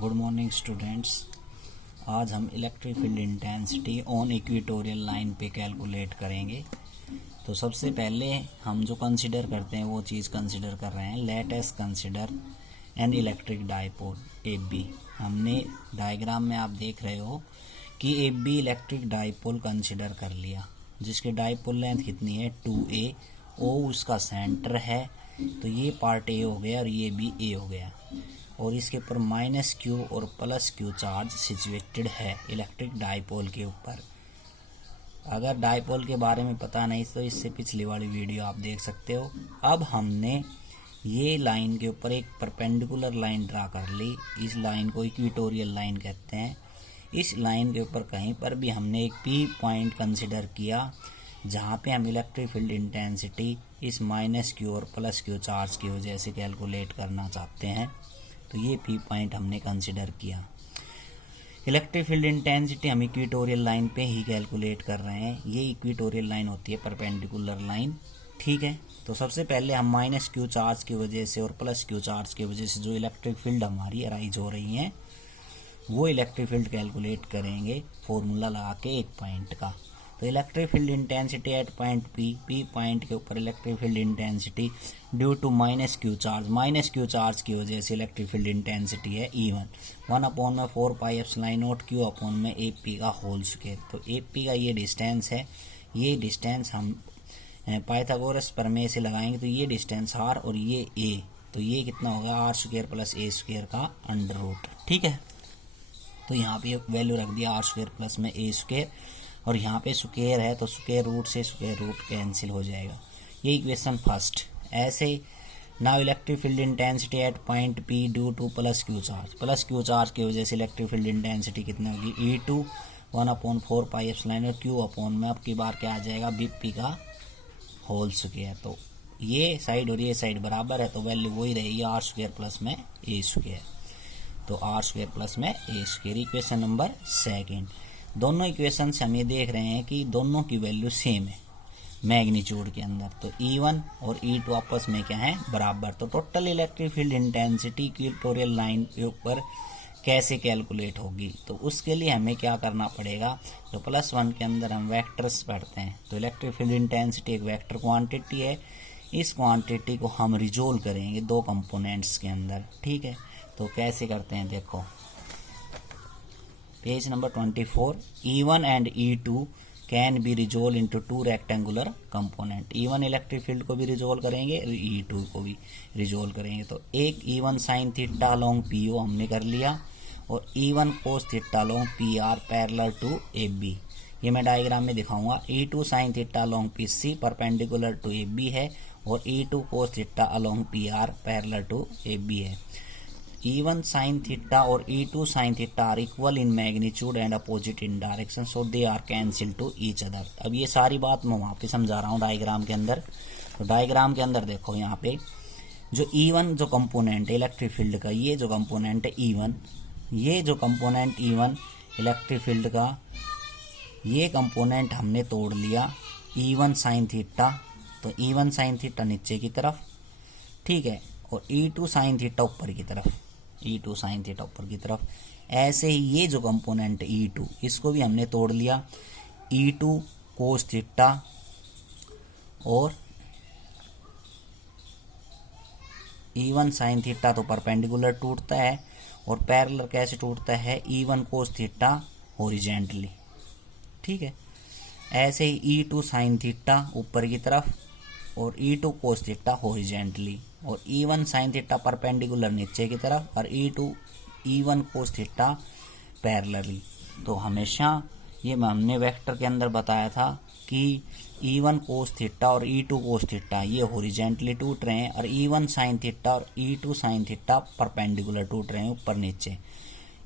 Good morning students. आज हम electric field intensity on equatorial line पे कैलकुलेट करेंगे। तो सबसे पहले हम जो कंसीडर करते हैं वो चीज़ कंसीडर कर रहे हैं। Let us consider an electric dipole AB। हमने डायग्राम में आप देख रहे हो कि AB इलेक्ट्रिक डायपोल कंसीडर कर लिया, जिसकी डायपोल लेंथ कितनी है 2a। O उसका सेंटर है, तो ये पार्ट A हो गया और ये भी A हो गया। और इसके ऊपर -q और +q चार्ज सिचुएटेड है इलेक्ट्रिक डायपोल के ऊपर। अगर डायपोल के बारे में पता नहीं तो इससे पिछली वाली वीडियो आप देख सकते हो। अब हमने ये लाइन के ऊपर एक परपेंडिकुलर लाइन ड्रा कर ली। इस लाइन को इक्वेटोरियल लाइन कहते हैं। इस लाइन के ऊपर कहीं पर भी हमने एक P पॉइंट कंसिडर किया, जहाँ पे हम इलेक्ट्रिक फील्ड इंटेंसिटी इस -q और +q चार्ज की वजह से कैलकुलेट करना चाहते हैं। तो ये P पॉइंट हमने कंसिडर किया। इलेक्ट्रिक फील्ड इंटेंसिटी हम इक्वेटोरियल लाइन पे ही कैलकुलेट कर रहे हैं। ये इक्वेटोरियल लाइन होती है, परपेंडिकुलर लाइन, ठीक है। तो सबसे पहले हम -q चार्ज की वजह से और +q चार्ज की वजह से जो इलेक्ट्रिक फील्ड हमारी अराइज हो रही हैं वो इलेक्ट्रिक फील्ड कैलकुलेट करेंगे फॉर्मूला लगा के एक पॉइंट का। तो electric field intensity at point P point के ऊपर electric field intensity due to -q charge की वजह से इलेक्ट्रिक फील्ड इंटेंसिटी है E1 1/4πε0 q अपॉन में AP का होल स्क्वायर। तो AP का ये डिस्टेंस है, ये डिस्टेंस हम पाइथागोरस प्रमेय से लगाएंगे तो ये डिस्टेंस R और ये A, तो ये कितना होगा R² + A² का अंडर रूट, ठीक है। तो यहाँ पे वैल्यू रख दिया R² + में A², और यहाँ पे स्क्वायर है तो स्क्वायर रूट से स्क्वायर रूट कैंसिल हो जाएगा। ये इक्वेशन फर्स्ट। ऐसे now electric field intensity at point P due to +q charge की वजह से इलेक्ट्रिक फील्ड इंटेंसिटी कितनी होगी E2 1/4πε0 q अपॉन में अब की बार क्या आ जाएगा BP का होल स्क्वायर। तो ये साइड और ये साइड बराबर है तो वैल्यू वही रहेगी R² + में A²। तो R² + में A²। Equation number second. दोनों इक्वेशन से हम ये देख रहे हैं कि दोनों की वैल्यू सेम है मैग्नीट्यूड के अंदर। तो E1 और E2 आपस में क्या है बराबर। तो total electric field intensity equatorial line के ऊपर कैसे कैलकुलेट होगी, तो उसके लिए हमें क्या करना पड़ेगा। तो +1 के अंदर हम वेक्टर्स पढ़ते हैं। तो इलेक्ट्रिक फील्ड इंटेंसिटी एक वेक्टर क्वांटिटी है। इस क्वांटिटी को हम रिजोल्व करेंगे दो कंपोनेंट्स के अंदर, ठीक है। तो कैसे करते हैं देखो, page number 24। E1 and E2 can be resolve into two rectangular component. E1 electric field को भी रिजोल्व करेंगे और E2 को भी रिजोल्व करेंगे। तो एक E1 sin theta along PO हमने कर लिया और E1 cos theta along PR parallel to AB। ये मैं डायग्राम में दिखाऊंगा। E2 sin theta along PC perpendicular to AB है और E2 cos theta along PR parallel to AB है। E1 sin थीटा और E2 sin theta are equal in magnitude and opposite in direction, so they are cancel to each other. अब ये सारी बात मैं वहाँ पे समझा रहा हूँ डायग्राम के अंदर। तो डायग्राम के अंदर देखो, यहाँ पे जो E1 जो कंपोनेंट है इलेक्ट्रिक फील्ड का, ये जो कंपोनेंट है E1, ये जो कंपोनेंट E1 इलेक्ट्रिक फील्ड का, ये कंपोनेंट हमने तोड़ लिया E1 sin थीटा। तो E1 sin थीटा नीचे की तरफ, ठीक है, और E2 sin थीटा ऊपर की तरफ, E2 sin थीटा ऊपर की तरफ। ऐसे ही ये जो कंपोनेंट E2, इसको भी हमने तोड़ लिया E2 cos थीटा और E1 sin थीटा। तो परपेंडिकुलर टूटता है और पैरेलल कैसे टूटता है E1 cos थीटा हॉरिजॉन्टली, ठीक है। ऐसे ही E2 sin थीटा ऊपर की तरफ और E2 cos थीटा हॉरिजॉन्टली, और E1 sin थीटा परपेंडिकुलर नीचे की तरफ और E1 cos थीटा पैरेलली। तो हमेशा ये हमने वेक्टर के अंदर बताया था कि E1 cos थीटा और E2 cos थीटा ये हॉरिजॉन्टली टूट रहे हैं और E1 sin थीटा और E2 sin थीटा परपेंडिकुलर टूट रहे हैं ऊपर नीचे।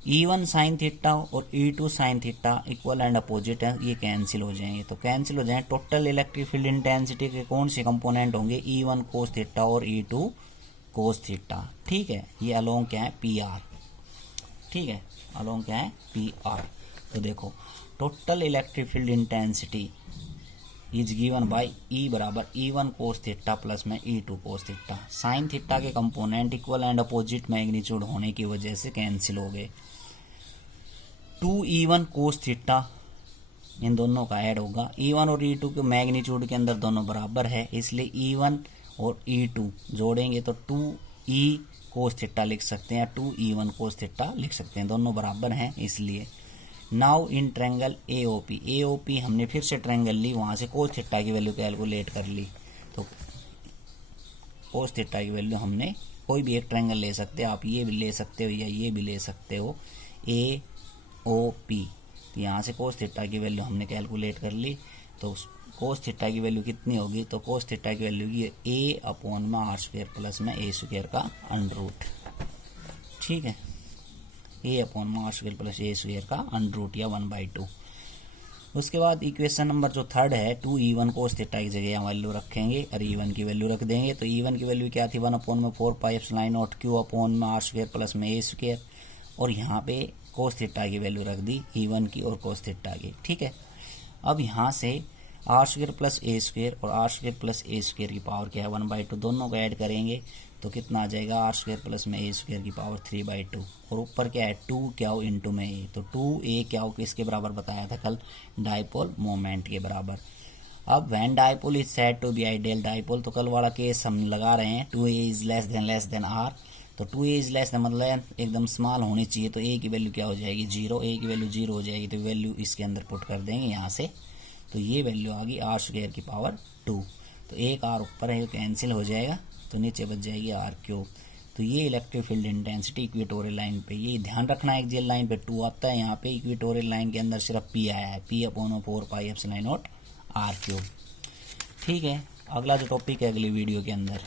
E1 sin थीटा और E2 sin theta equal and opposite है, ये कैंसिल हो जाएंगे। तो कैंसिल हो जाएंगे। टोटल इलेक्ट्रिक फील्ड इंटेंसिटी के कौन से कंपोनेंट होंगे E1 cos थीटा और E2 cos थीटा, ठीक है। ये अलोंग क्या है PR, ठीक है, अलोंग क्या है PR। तो देखो total electric field intensity is given by E बराबर E1 कोस थीटा प्लस में E2 cos theta. Sine theta के component equal and opposite magnitude होने की वजह से कैंसिल हो गए। 2E1 कोस थीटा इन दोनों का ऐड होगा। E1 और E2 के मैग्नीट्यूड के अंदर दोनों बराबर है, इसलिए E1 और E2 जोड़ेंगे तो 2E कोस थीटा लिख सकते हैं, 2E1 कोस थीटा लिख सकते हैं, दोनों बराबर हैं इसलिए। नाउ इन ट्रायंगल AOP हमने फिर से ट्रायंगल ली, वहां से कोस थीटा की वैल्यू कैलकुलेट कर ली। तो कोस थीटा की वैल्यू हमने कोई भी एक ट्रायंगल ले सकते हैं, आप ये भी ले सकते हो या ये भी ले सकते हो, AOP। तो यहाँ से कोस थीटा की वैल्यू हमने कैलकुलेट कर ली। तो कोस थीटा की वैल्यू कितनी होगी, तो कोस थीटा की वैल्यू की A/r² प्लस में A² का अंडर रूट। ठीक है, A/r² प्लस A² का अंडर रूट या 1/2। उसके बाद इक्वेशन नंबर जो थर्ड है, 2E1 कोस थीटा की जगह यहाँ वैल्यू रखेंगे और E1 की वैल्यू रख देंगे। तो E1 की वैल्यू क्या थी, 1/4πε0 Q/r² प्लस में A², और यहाँ पे कोस थीटा की वैल्यू रख दी E1 की और कोस थीटा की। ठीक है, अब यहाँ से r² प्लस A² और r² प्लस A² की पावर क्या है, 1/2, दोनों को ऐड करेंगे तो कितना आ जाएगा, r² प्लस में A² की पावर 3/2, और ऊपर क्या है 2 क्या हो इंटू में A, तो 2A क्या हो किसके बराबर बताया था कल, डाइपोल मोमेंट के बराबर। अब when dipole is said to be ideal dipole, तो कल वाला केस हम लगा रहे हैं, 2A is less than R। तो 2A इज लेस देन मतलब एकदम स्मॉल होनी चाहिए, तो A की वैल्यू क्या हो जाएगी 0, A की वैल्यू 0 हो जाएगी, तो वैल्यू इसके अंदर पुट कर देंगे यहाँ से, तो ये वैल्यू आ गई r² की पावर 2। तो एक r ऊपर है, कैंसिल हो जाएगा, तो नीचे बच जाएगी r³। तो ये electric field intensity equatorial line पे, ये ध्यान रखना है एक्सियल लाइन पे 2 आता है, यहाँ पे इक्वेटोरियल लाइन के अंदर सिर्फ P आया है, P/4πε0 r³। ठीक है, अगला जो टॉपिक है अगली वीडियो के अंदर